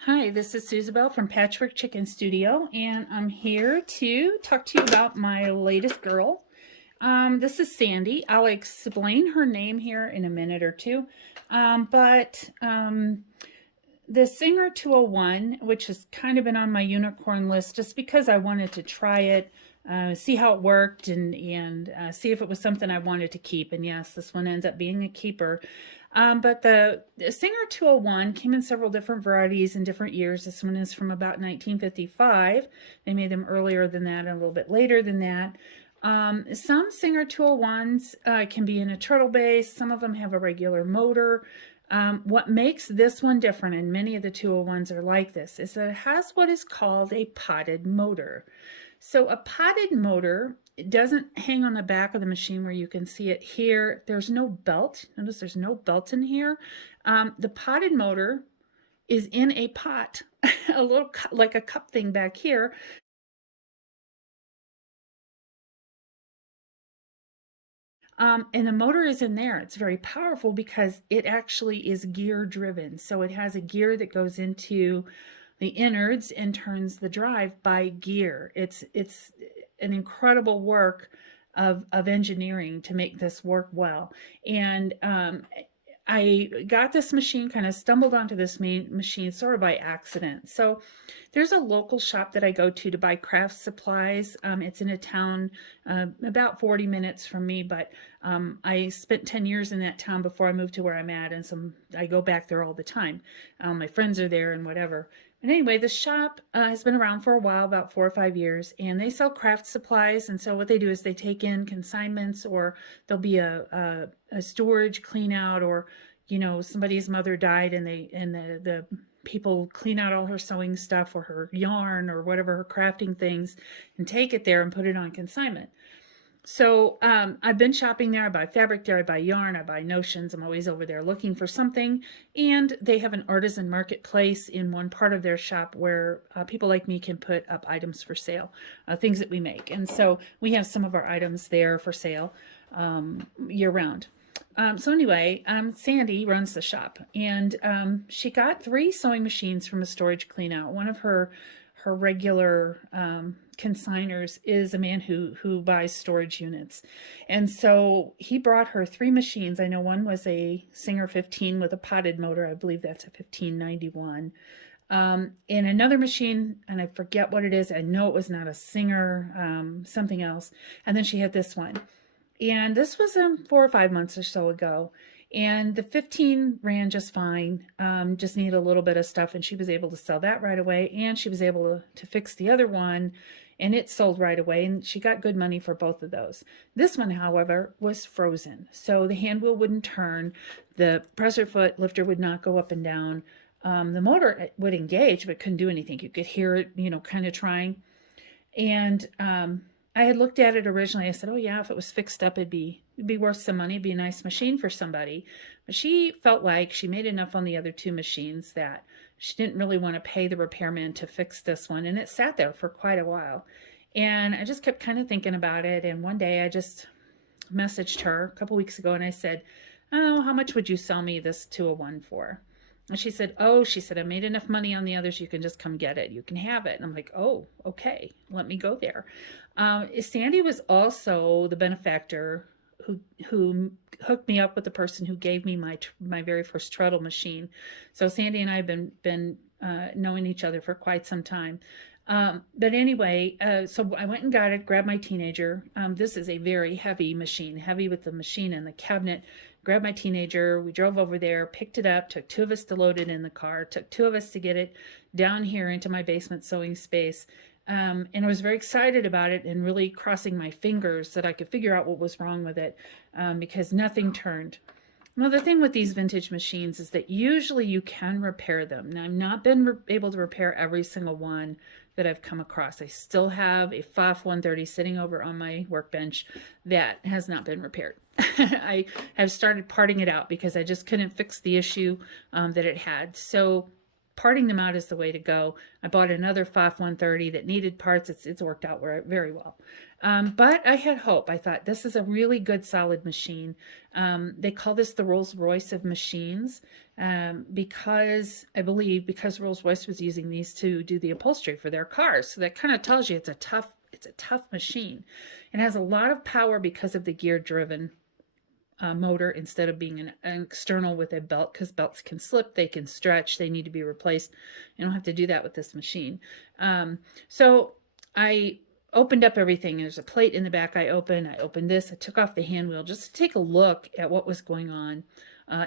Hi, this is Susabelle from Patchwork Chicken Studio, and I'm here to talk to you about my latest girl. This is Sandy. I'll explain her name here in a minute or two. But the Singer 201, which has kind of been on my unicorn list just because I wanted to try it, see how it worked, and see if it was something I wanted to keep. And yes, this one ends up being a keeper. But the Singer 201 came in several different varieties in different years. This one is from about 1955. They made them earlier than that and a little bit later than that. Some Singer 201s can be in a turtle base. Some of them have a regular motor. What makes this one different, and many of the 201s are like this, is that it has what is called a potted motor. So a potted motor, it doesn't hang on the back of the machine where you can see it here. There's no belt. Notice there's no belt in here. The potted motor is in a pot, a little like a cup thing back here. And the motor is in there. It's very powerful because it actually is gear driven. So it has a gear that goes into the innards and turns the drive by gear. It's an incredible work of engineering to make this work well. And I got this machine, kind of stumbled onto this machine sort of by accident. So there's a local shop that I go to buy craft supplies. It's in a town about 40 minutes from me, but I spent 10 years in that town before I moved to where I'm at, and I go back there all the time. My friends are there and whatever. But anyway, the shop has been around for a while, about 4 or 5 years, and they sell craft supplies. And so what they do is they take in consignments, or there'll be a storage clean out, or somebody's mother died and the people clean out all her sewing stuff or her yarn or whatever, her crafting things, and take it there and put it on consignment. So I've been shopping there. I buy fabric there, I buy yarn, I buy notions. I'm always over there looking for something. And they have an artisan marketplace in one part of their shop where people like me can put up items for sale, things that we make. And so we have some of our items there for sale year round. So anyway, Sandy runs the shop, and she got 3 sewing machines from a storage clean out. One of her regular consigners is a man who buys storage units, and so he brought her 3 machines. I know one was a Singer 15 with a potted motor. I believe that's a 1591. And another machine, and I forget what it is. I know it was not a Singer, something else. And then she had this one. And this was 4 or 5 months or so ago. And the 15 ran just fine, just needed a little bit of stuff. And she was able to sell that right away. And she was able to fix the other one. And it sold right away. And she got good money for both of those. This one, however, was frozen. So the hand wheel wouldn't turn. The pressure foot lifter would not go up and down. The motor would engage, but couldn't do anything. You could hear it, kind of trying. And I had looked at it originally. I said, "Oh yeah, if it was fixed up, it'd be worth some money. It'd be a nice machine for somebody." But she felt like she made enough on the other 2 machines that she didn't really want to pay the repairman to fix this one, and it sat there for quite a while. And I just kept kind of thinking about it. And one day I just messaged her a couple weeks ago, and I said, "Oh, how much would you sell me this 201 for?" And she said, I made enough money on the others. You can just come get it. You can have it. And I'm like, "Oh, okay. Let me go there." Sandy was also the benefactor who hooked me up with the person who gave me my very first treadle machine. So Sandy and I have been knowing each other for quite some time. But anyway, so I went and got it, grabbed my teenager. This is a very heavy machine, heavy with the machine and the cabinet. Grabbed my teenager, we drove over there, picked it up, took 2 of us to load it in the car, took 2 of us to get it down here into my basement sewing space. And I was very excited about it and really crossing my fingers that I could figure out what was wrong with it, because nothing turned. Now, the thing with these vintage machines is that usually you can repair them. Now, I've not been able to repair every single one that I've come across. I still have a FOF 130 sitting over on my workbench that has not been repaired. I have started parting it out because I just couldn't fix the issue that it had. So parting them out is the way to go. I bought another FOF 130 that needed parts. It's worked out very well. But I had hope. I thought this is a really good solid machine. They call this the Rolls Royce of machines. because I believe because Rolls-Royce was using these to do the upholstery for their cars. So that kind of tells you it's a tough machine. It has a lot of power because of the gear driven motor instead of being an external with a belt, because belts can slip, they can stretch, they need to be replaced. You don't have to do that with this machine. So I opened up everything. There's a plate in the back. I opened this. I took off the hand wheel just to take a look at what was going on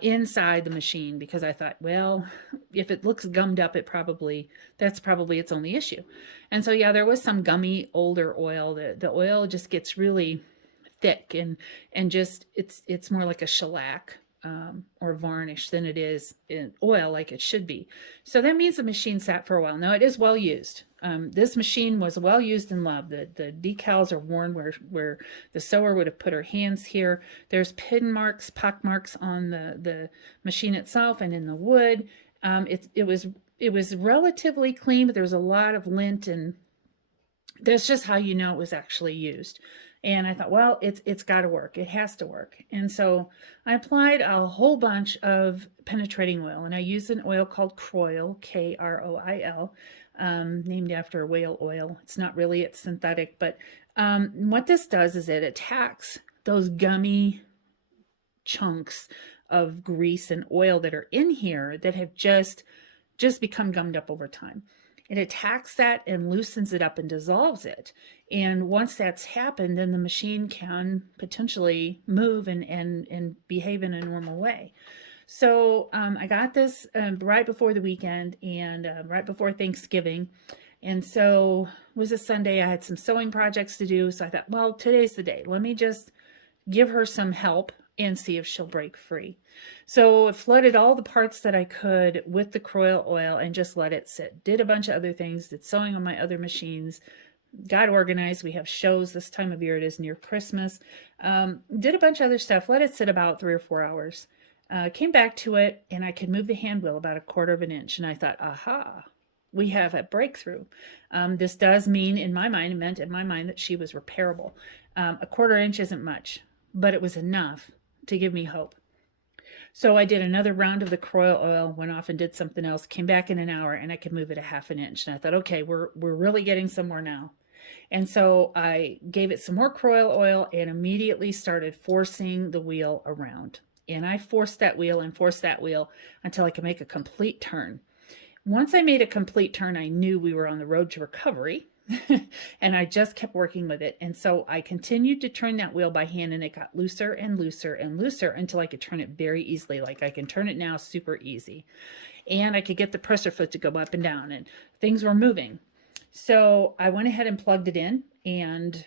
inside the machine, because I thought, well, if it looks gummed up, that's probably its only issue. And so yeah, there was some gummy older oil. The oil just gets really thick and just it's more like a shellac or varnish than it is in oil like it should be. So that means the machine sat for a while. Now it is well used. This machine was well used and loved. The decals are worn where the sewer would have put her hands here. There's pin marks, pock marks on the machine itself and in the wood. It was relatively clean, but there was a lot of lint, and that's just how you know it was actually used. And I thought, well, it's got to work. It has to work. And so I applied a whole bunch of penetrating oil, and I used an oil called Coil, Kroil, named after whale oil. It's synthetic, but what this does is it attacks those gummy chunks of grease and oil that are in here that have just become gummed up over time. It attacks that and loosens it up and dissolves it. And once that's happened, then the machine can potentially move and behave in a normal way. So I got this right before the weekend and right before Thanksgiving. And so it was a Sunday. I had some sewing projects to do. So I thought, well, today's the day. Let me just give her some help and see if she'll break free. So I flooded all the parts that I could with the Coil oil and just let it sit. Did a bunch of other things, did sewing on my other machines, got organized. We have shows this time of year. It is near Christmas. Did a bunch of other stuff, let it sit about 3 or 4 hours. Came back to it and I could move the hand wheel about 1/4 of an inch. And I thought, aha, we have a breakthrough. This does mean, it meant in my mind that she was repairable. 1/4 inch isn't much, but it was enough to give me hope. So I did another round of the Coil oil, went off and did something else, came back in an hour, and I could move it 1/2 an inch. And I thought, okay, we're really getting somewhere now. And so I gave it some more Coil oil and immediately started forcing the wheel around. And I forced that wheel until I could make a complete turn. Once I made a complete turn, I knew we were on the road to recovery. And I just kept working with it. And so I continued to turn that wheel by hand, and it got looser and looser and looser until I could turn it very easily. Like I can turn it now super easy. And I could get the presser foot to go up and down, and things were moving. So I went ahead and plugged it in and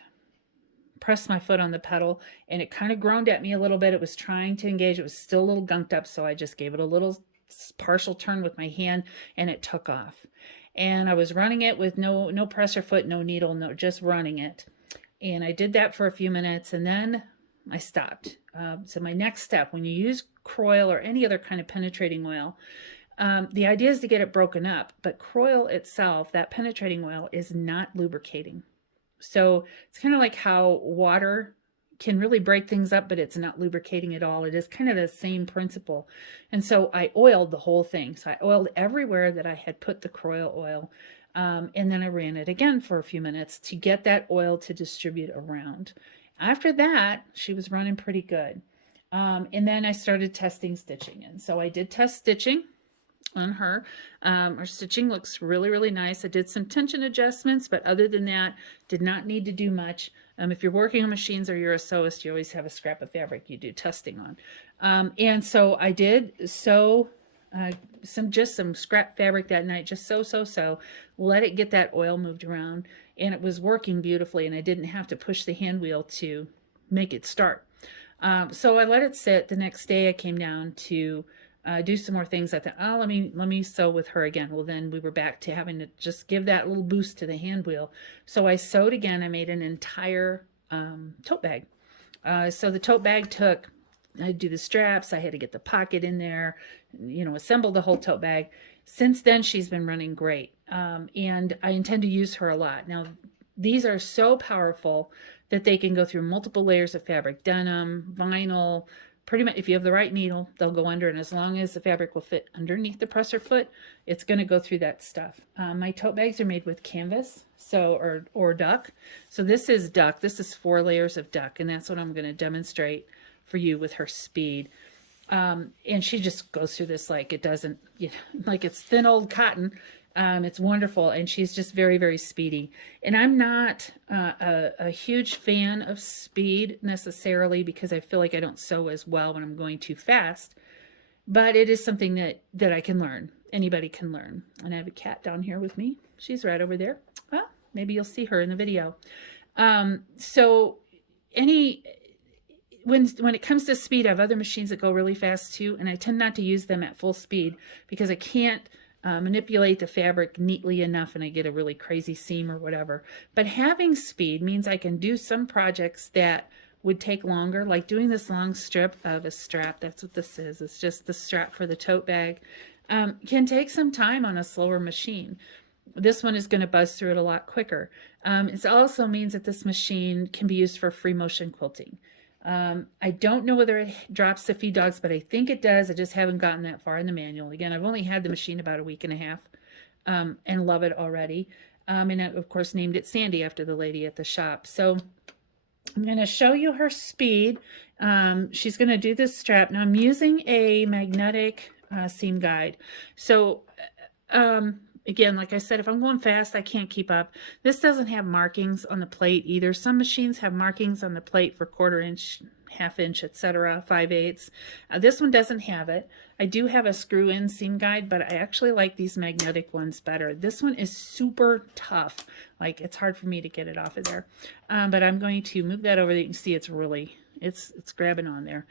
pressed my foot on the pedal, and it kind of groaned at me a little bit. It was trying to engage. It was still a little gunked up, so I just gave it a little partial turn with my hand, and it took off. And I was running it with no presser foot, no needle, just running it. And I did that for a few minutes, and then I stopped. So my next step, when you use Coil or any other kind of penetrating oil, the idea is to get it broken up, but Coil itself, that penetrating oil, is not lubricating. So it's kind of like how water can really break things up, but it's not lubricating at all. It is kind of the same principle. And so I oiled the whole thing. So I oiled everywhere that I had put the Coil oil. And then I ran it again for a few minutes to get that oil to distribute around. After that, she was running pretty good. And then I started testing stitching. And so I did test stitching on her. Her stitching looks really, really nice. I did some tension adjustments, but other than that, did not need to do much. If you're working on machines or you're a sewist, you always have a scrap of fabric you do testing on. And so I did sew some scrap fabric that night, just sew, let it get that oil moved around, and it was working beautifully, and I didn't have to push the hand wheel to make it start. So I let it sit. The next day I came down to do some more things. I thought, oh, let me sew with her again. Well, then we were back to having to just give that little boost to the hand wheel. So I sewed again. I made an entire tote bag. So the tote bag I had to do the straps. I had to get the pocket in there, assemble the whole tote bag. Since then, she's been running great. And I intend to use her a lot. Now, these are so powerful that they can go through multiple layers of fabric, denim, vinyl, pretty much, if you have the right needle, they'll go under, and as long as the fabric will fit underneath the presser foot, it's going to go through that stuff. My tote bags are made with canvas, so or duck. So this is duck. This is 4 layers of duck, and that's what I'm going to demonstrate for you with her speed. And she just goes through this like it doesn't, you know, like it's thin old cotton. It's wonderful, and she's just very, very speedy. And I'm not a huge fan of speed necessarily because I feel like I don't sew as well when I'm going too fast. But it is something that I can learn. Anybody can learn. And I have a cat down here with me. She's right over there. Well, maybe you'll see her in the video. So when it comes to speed, I have other machines that go really fast too, and I tend not to use them at full speed because I can't manipulate the fabric neatly enough and I get a really crazy seam or whatever. But having speed means I can do some projects that would take longer, like doing this long strip of a strap. That's what this is. It's just the strap for the tote bag. Can take some time on a slower machine. This one is going to buzz through it a lot quicker. It also means that this machine can be used for free motion quilting. I don't know whether it drops the feed dogs, but I think it does. I just haven't gotten that far in the manual. Again, I've only had the machine about a week and a half and love it already. And I, of course, named it Sandy after the lady at the shop. So I'm going to show you her speed. She's going to do this strap. Now I'm using a magnetic seam guide. So again, like I said, if I'm going fast, I can't keep up. This doesn't have markings on the plate either. Some machines have markings on the plate for 1/4 inch, 1/2 inch, etc., 5/8. This one doesn't have it. I do have a screw-in seam guide, but I actually like these magnetic ones better. This one is super tough. Like, it's hard for me to get it off of there. But I'm going to move that over there. You can see it's really, it's grabbing on there.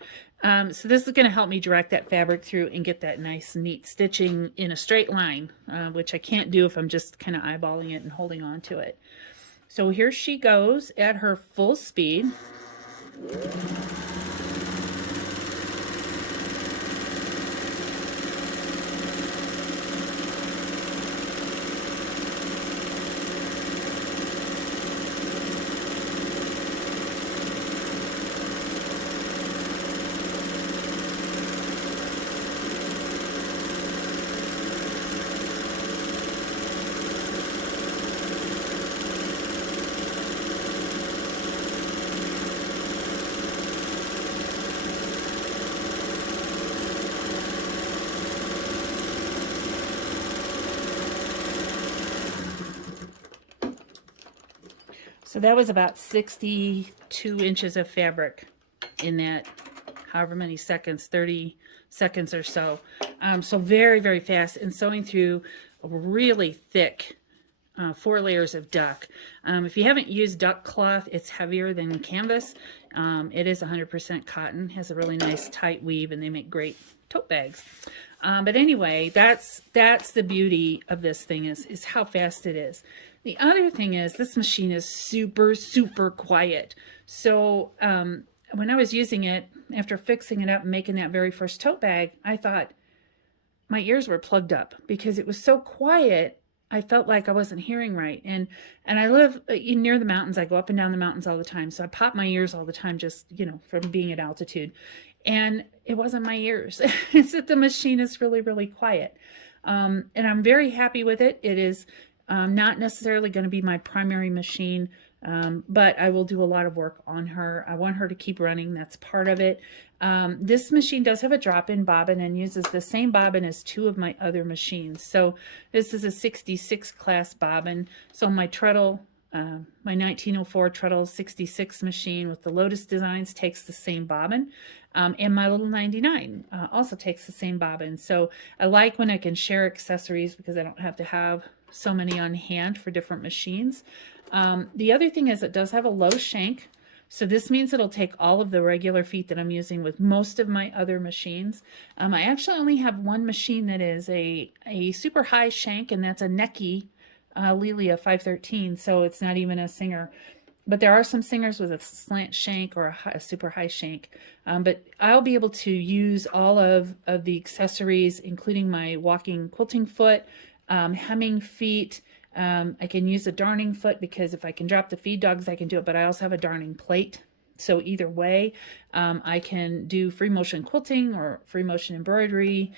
So this is going to help me direct that fabric through and get that nice, neat stitching in a straight line, which I can't do if I'm just kind of eyeballing it and holding on to it. So here she goes at her full speed. So that was about 62 inches of fabric in that however many seconds, 30 seconds or so. So very, very fast, and sewing through a really thick 4 layers of duck. If you haven't used duck cloth, it's heavier than canvas. It is 100% cotton, has a really nice tight weave, and they make great tote bags. But anyway, that's the beauty of this thing is how fast it is. The other thing is this machine is super, super quiet. So when I was using it, after fixing it up and making that very first tote bag, I thought my ears were plugged up because it was so quiet. I felt like I wasn't hearing right. And I live near the mountains. I go up and down the mountains all the time. So I pop my ears all the time just, from being at altitude. And it wasn't my ears. It's that the machine is really, really quiet. And I'm very happy with it. It is not necessarily going to be my primary machine, but I will do a lot of work on her. I want her to keep running. That's part of it. This machine does have a drop-in bobbin and uses the same bobbin as 2 of my other machines. So this is a 66 class bobbin. So my treadle, my 1904 treadle 66 machine with the Lotus designs takes the same bobbin. And my little 99 also takes the same bobbin. So I like when I can share accessories because I don't have to have so many on hand for different machines. The other thing is it does have a low shank. So this means it'll take all of the regular feet that I'm using with most of my other machines. I actually only have one machine that is a super high shank, and that's a Necky Lilia 513. So it's not even a Singer. But there are some Singers with a slant shank or a super high shank. But I'll be able to use all of the accessories, including my walking quilting foot, hemming feet. I can use a darning foot because if I can drop the feed dogs, I can do it. But I also have a darning plate So either way, I can do free motion quilting or free motion embroidery,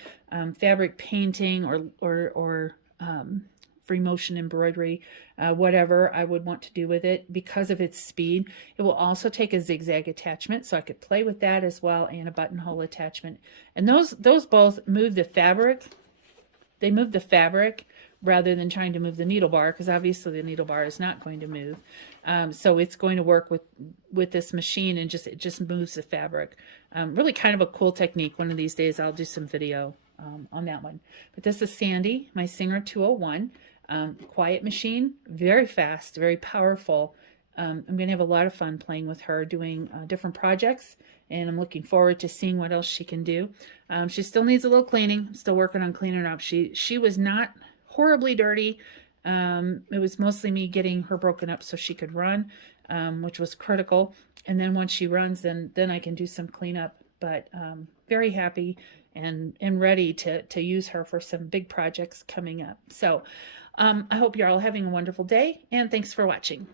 fabric painting, or free motion embroidery, whatever I would want to do with it because of its speed. It will also take a zigzag attachment, so I could play with that as well, and a buttonhole attachment. And those both move the fabric. They move the fabric rather than trying to move the needle bar, because obviously the needle bar is not going to move. So it's going to work with this machine, and it just moves the fabric. Really kind of a cool technique. One of these days I'll do some video on that one. But this is Sandy, my Singer 201. Quiet machine, very fast, very powerful. I'm going to have a lot of fun playing with her, doing different projects, and I'm looking forward to seeing what else she can do. She still needs a little cleaning. I'm still working on cleaning her up. She was not horribly dirty. It was mostly me getting her broken up so she could run, which was critical. And then once she runs, then I can do some cleanup. But very happy and ready to use her for some big projects coming up. So I hope you're all having a wonderful day, and thanks for watching.